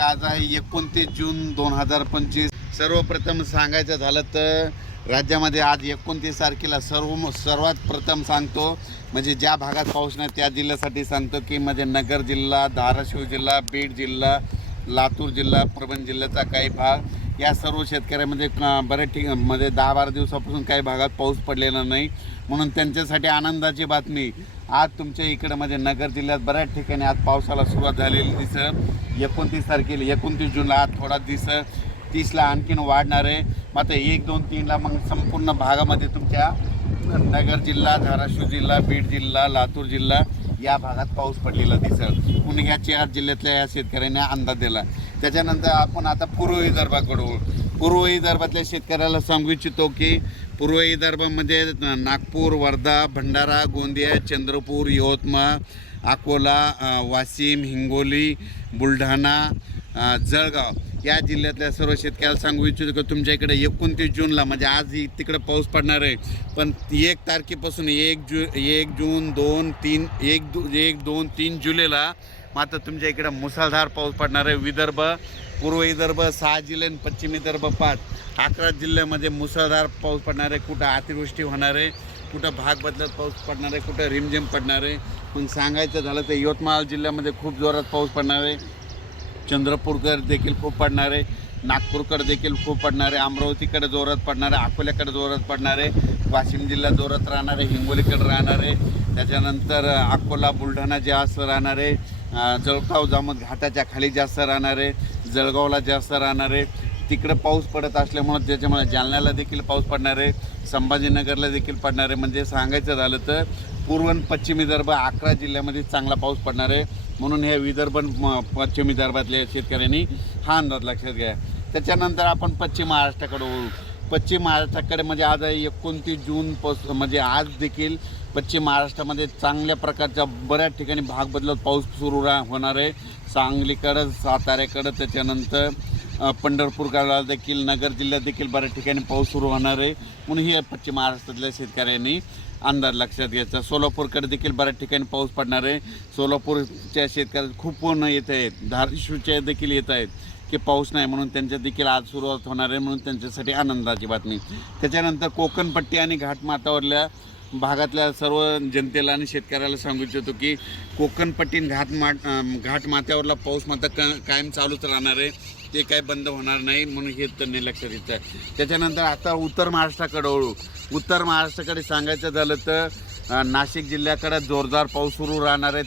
दिनांक आज आहे एकोणतीस जून दोन हजार पंचवीस. सर्वप्रथम सांगायचं झालं तर राज्यामध्ये आज एकोणतीस तारखेला सर्व सर्वात प्रथम सांगतो म्हणजे ज्या भागात पाऊस नाही त्या जिल्ह्यासाठी सांगतो की म्हणजे नगर जिल्हा धाराशिव जिल्हा बीड जिल्हा लातूर जिल्हा परभणी जिल्ह्याचा काही भाग या सर्व शेतकऱ्यामध्ये बऱ्याच ठिकमध्ये दहा बारा दिवसापासून काही भागात पाऊस पडलेला नाही. म्हणून त्यांच्यासाठी आनंदाची बातमी आज तुमच्या इकडं म्हणजे नगर जिल्ह्यात बऱ्याच ठिकाणी आज पावसाला सुरुवात झालेली दिसं एकोणतीस तारखेला एकोणतीस जूनला आज थोडा दिसं तीसला आणखीन वाढणार आहे. मात्र एक दोन तीनला मग संपूर्ण भागामध्ये तुमच्या नगर जिल्हा धाराशिव जिल्हा बीड जिल्हा लातूर जिल्हा या भागात पाऊस पडलेला दिसेल म्हणून ह्या चार जिल्ह्यातल्या या शेतकऱ्यांनी अंदाज दिला. त्याच्यानंतर आपण आता पूर्व विदर्भाकडे पूर्व विदर्भातल्या शेतकऱ्याला सांगू इच्छितो की पूर्व विदर्भामध्ये नागपूर वर्धा भंडारा गोंदिया चंद्रपूर यवतमाळ अकोला वाशिम हिंगोली बुलढाणा जळगाव. या जिल्ह्यातल्या सर्व शेतकऱ्याला सांगू इच्छितो की तुमच्या इकडे एकोणतीस जूनला म्हणजे आज तिकडे पाऊस पडणार आहे. पण एक तारखेपासून एक जू एक जून दोन तीन एक दो एक दोन तीन जुलैला मात्र तुमच्या इकडे मुसळधार पाऊस पडणार आहे. विदर्भ पूर्व विदर्भ सहा जिल्हे आणि पश्चिम विदर्भ पाच. अकरा जिल्ह्यामध्ये मुसळधार पाऊस पडणार आहे. कुठं अतिवृष्टी होणार आहे कुठं भाग बदलत पाऊस पडणार आहे कुठं रिमझिम पडणार आहे. पण सांगायचं झालं तर यवतमाळ जिल्ह्यामध्ये खूप जोरात पाऊस पडणार आहे. चंद्रपूरकर देखील खूप पडणार आहे. नागपूरकडे देखील खूप पडणार आहे. अमरावतीकडे जोरात पडणार आहे. अकोल्याकडे जोरात पडणार आहे. वाशिम जिल्हा जोरात राहणार आहे. हिंगोलीकडे राहणार आहे. त्याच्यानंतर अकोला बुलढाणा जास्त राहणार आहे. जळगाव जामत घाटाच्या खाली जास्त राहणार आहे. जळगावला जास्त राहणार आहे. तिकडं पाऊस पडत असल्यामुळं त्याच्यामुळे जालन्याला देखील पाऊस पडणार आहे. संभाजीनगरला देखील पडणार आहे. म्हणजे सांगायचं झालं तर पूर्व आणि पश्चिम विदर्भ अकरा जिल्ह्यामध्ये चांगला पाऊस पडणार आहे. म्हणून हे विदर्भ म- पश्चिम विदर्भातल्या शेतकऱ्यांनी हा अंदाज लक्षात घ्या. त्याच्यानंतर आपण पश्चिम महाराष्ट्राकडे होऊ पश्चिम महाराष्ट्राकडे म्हणजे आज एकोणतीस जून पास म्हणजे आज देखील पश्चिम महाराष्ट्रामध्ये चांगल्या प्रकारच्या बऱ्याच ठिकाणी भाग बदलत पाऊस सुरू रा होणार आहे. सांगलीकडं साताऱ्याकडं त्याच्यानंतर अ, देखील नगर जिल्ह्यात देखील बऱ्याच ठिकाणी पाऊस सुरू होणार आहे. म्हणून हे पश्चिम महाराष्ट्रातल्या शेतकऱ्यांनी अंदाज लक्षात घ्यायचा. सोलापूरकडे देखील बऱ्याच ठिकाणी पाऊस पडणार आहे. सोलापूरच्या शेतकऱ्यात खूप पूर्ण येत आहेत. धाराशिवच्या देखील येत आहेत की पाऊस नाही म्हणून त्यांच्या देखील आज सुरुवात होणार आहे म्हणून त्यांच्यासाठी आनंदाची बातमी. त्याच्यानंतर कोकणपट्टी आणि घाटमाथावरल्या भागातल्या सर्व जनतेला आणि शेतकऱ्याला सांगू इच्छितो की कोकणपट्टी घाट मा घाट घाटमाथ्यावरला पाऊस मात्र क कायम चालूच राहणार आहे. ते काय बंद होणार नाही म्हणून हे त्यांनी लक्षात येतं त्याच्यानंतर आता उत्तर महाराष्ट्राकडे वळू. उत्तर महाराष्ट्राकडे सांगायचं झालं तर नाशिक जिल्ह्याकडे जोरदार पाऊस सुरू राहणार आहे.